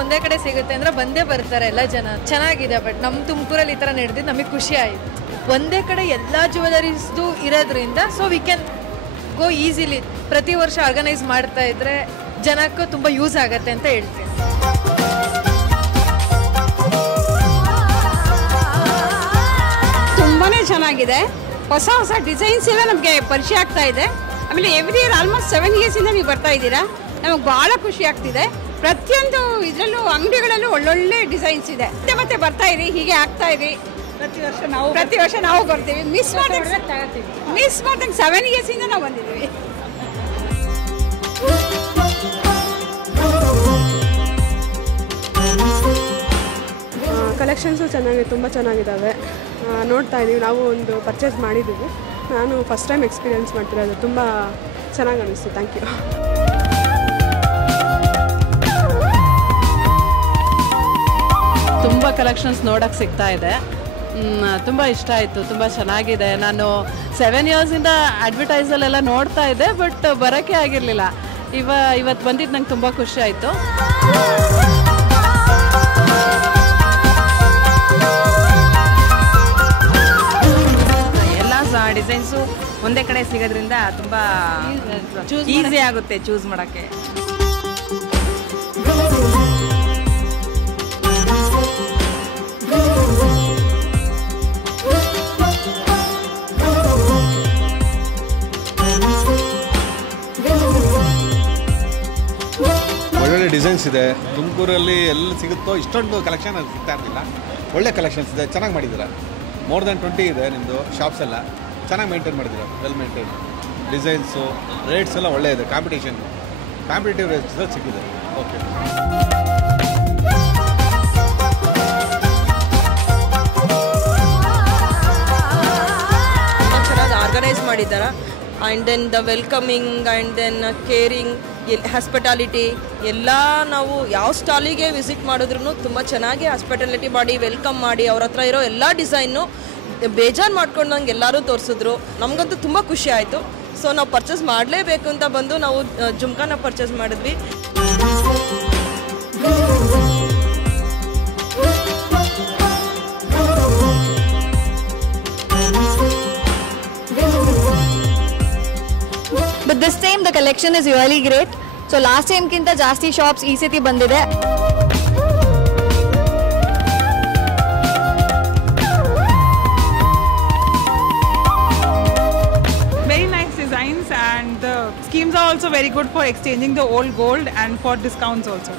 ಒಂದೇ ಕಡೆ ಸಿಗುತ್ತೆ ಅಂದರೆ ಬಂದೇ ಬರ್ತಾರೆ ಎಲ್ಲ ಜನ. ಚೆನ್ನಾಗಿದೆ. ಬಟ್ ನಮ್ಮ ತುಮಕೂರಲ್ಲಿ ಈ ಥರ ನಡೆದಿದ್ದು ನಮಗೆ ಖುಷಿ ಆಯಿತು. ಒಂದೇ ಕಡೆ ಎಲ್ಲ ಜ್ಯುವೆಲರೀಸ್ದು ಇರೋದ್ರಿಂದ so we can go easily. ಪ್ರತಿ ವರ್ಷ ಆರ್ಗನೈಸ್ ಮಾಡ್ತಾ ಇದ್ರೆ ಜನಕ್ಕೂ ತುಂಬ ಯೂಸ್ ಆಗುತ್ತೆ ಅಂತ ಹೇಳ್ತೀನಿ. ತುಂಬಾ ಚೆನ್ನಾಗಿದೆ. ಹೊಸ ಹೊಸ ಡಿಸೈನ್ಸ್ ಎಲ್ಲ ನಮಗೆ ಪರಿಚಯ ಆಗ್ತಾ ಇದೆ. ಆಮೇಲೆ ಎವ್ರಿ ಇಯರ್ ಆಲ್ಮೋಸ್ಟ್ 7 yearsಯಿಂದ ನೀವು ಬರ್ತಾ ಇದ್ದೀರಾ. ನಮಗೆ ಭಾಳ ಖುಷಿ ಆಗ್ತಿದೆ. ಪ್ರತಿಯೊಂದು ಇದರಲ್ಲೂ ಅಂಗಡಿಗಳಲ್ಲೂ ಒಳ್ಳೊಳ್ಳೆ ಡಿಸೈನ್ಸ್ ಇದೆ. ಮತ್ತೆ ಬರ್ತಾ ಇರಿ, ಹೀಗೆ ಆಗ್ತಾ ಇರಿ. ಪ್ರತಿ ವರ್ಷ ನಾವು ಬರ್ತೀವಿ. ಮಿಸ್ ಮಾಡ್ದಂಗೆ 7 yearsಯಿಂದ ನಾವು ಬಂದಿದ್ದೀವಿ. ಕಲೆಕ್ಷನ್ಸು ತುಂಬ ಚೆನ್ನಾಗಿದ್ದಾವೆ. ನೋಡ್ತಾ ಇದ್ದೀವಿ. ನಾವು ಒಂದು ಪರ್ಚೇಸ್ ಮಾಡಿದ್ದೀವಿ. ನಾನು ಫಸ್ಟ್ ಟೈಮ್ ಎಕ್ಸ್ಪೀರಿಯೆನ್ಸ್ ಮಾಡ್ತಿರೋದು. ತುಂಬ ಚೆನ್ನಾಗಿ ಅನ್ನಿಸ್ತು. Thank you. ತುಂಬ ಕಲೆಕ್ಷನ್ಸ್ ನೋಡೋಕ್ಕೆ ಸಿಗ್ತಾ ಇದೆ. ತುಂಬ ಇಷ್ಟ ಆಯಿತು. ತುಂಬ ಚೆನ್ನಾಗಿದೆ. ನಾನು 7 yearsಯಿಂದ ಅಡ್ವರ್ಟೈಸಲ್ಲೆಲ್ಲ ನೋಡ್ತಾ ಇದ್ದೆ, ಬಟ್ ಬರೋಕ್ಕೆ ಆಗಿರಲಿಲ್ಲ. ಇವತ್ತು ಬಂದಿದ್ದು ನಂಗೆ ತುಂಬ ಖುಷಿ ಆಯಿತು. ಡಿಸೈನ್ಸು ಒಂದೇ ಕಡೆ ಸಿಗೋದ್ರಿಂದ ತುಂಬ ಈಸಿ ಆಗುತ್ತೆ ಚೂಸ್ ಮಾಡೋಕ್ಕೆ. ಒಳ್ಳೊಳ್ಳೆ ಡಿಸೈನ್ಸ್ ಇದೆ. ತುಮಕೂರಲ್ಲಿ ಎಲ್ಲಿ ಸಿಗುತ್ತೋ ಇಷ್ಟೊಂದು ಕಲೆಕ್ಷನ್ ಅಲ್ಲಿ ಸಿಗ್ತಾ ಇರಲಿಲ್ಲ. ಒಳ್ಳೆ ಕಲೆಕ್ಷನ್ಸ್ ಇದೆ. ಚೆನ್ನಾಗಿ ಮಾಡಿದ್ದೀರಾ. ಮೋರ್ ದೆನ್ 20 ಇದೆ ನಿಮ್ಮದು ಶಾಪ್ಸ್ ಎಲ್ಲ. ಚೆನ್ನಾಗಿ ಮೇಂಟೈನ್ ಮಾಡಿದ್ದೀರಾ. Well maintain. ಡಿಸೈನ್ಸು ರೇಟ್ಸ್ ಎಲ್ಲ ಒಳ್ಳೆ ಇದೆ. ಕಾಂಪಿಟೇಟಿವ್ ರೇಟ್ಸ್ ಸಿಕ್ಕಿದೆ. ಓಕೆ. ಚೆನ್ನಾಗಿ ಆರ್ಗನೈಸ್ ಮಾಡಿದ್ದಾರೆ. And then the welcoming and then caring, hospitality ಎಲ್ಲ ನಾವು ಯಾವ ಸ್ಟಾಲಿಗೆ ವಿಸಿಟ್ ಮಾಡಿದ್ರು ತುಂಬ ಚೆನ್ನಾಗಿ ಹಾಸ್ಪಿಟಾಲಿಟಿ ಮಾಡಿ ವೆಲ್ಕಮ್ ಮಾಡಿ ಅವ್ರ ಹತ್ರ ಇರೋ ಎಲ್ಲ ಡಿಸೈನು ಬೇಜಾರು ಮಾಡ್ಕೊಂಡಂಗೆ ಎಲ್ಲರೂ ತೋರಿಸಿದ್ರು. ನಮಗಂತೂ ತುಂಬ ಖುಷಿ ಆಯಿತು. ಸೊ ನಾವು ಪರ್ಚೇಸ್ ಮಾಡಲೇಬೇಕು ಅಂತ ಬಂದು ನಾವು ಜುಮ್ಕಾನ ಪರ್ಚೇಸ್ ಮಾಡಿದ್ವಿ. But this time the collection is really great. So last time ಕಿಂತ ಜಾಸ್ತಿ ಶಾಪ್ಸ್ ಈ ಸತಿ ಬಂದಿದೆ. Very nice designs and the schemes are also very good for exchanging the old gold and for discounts also.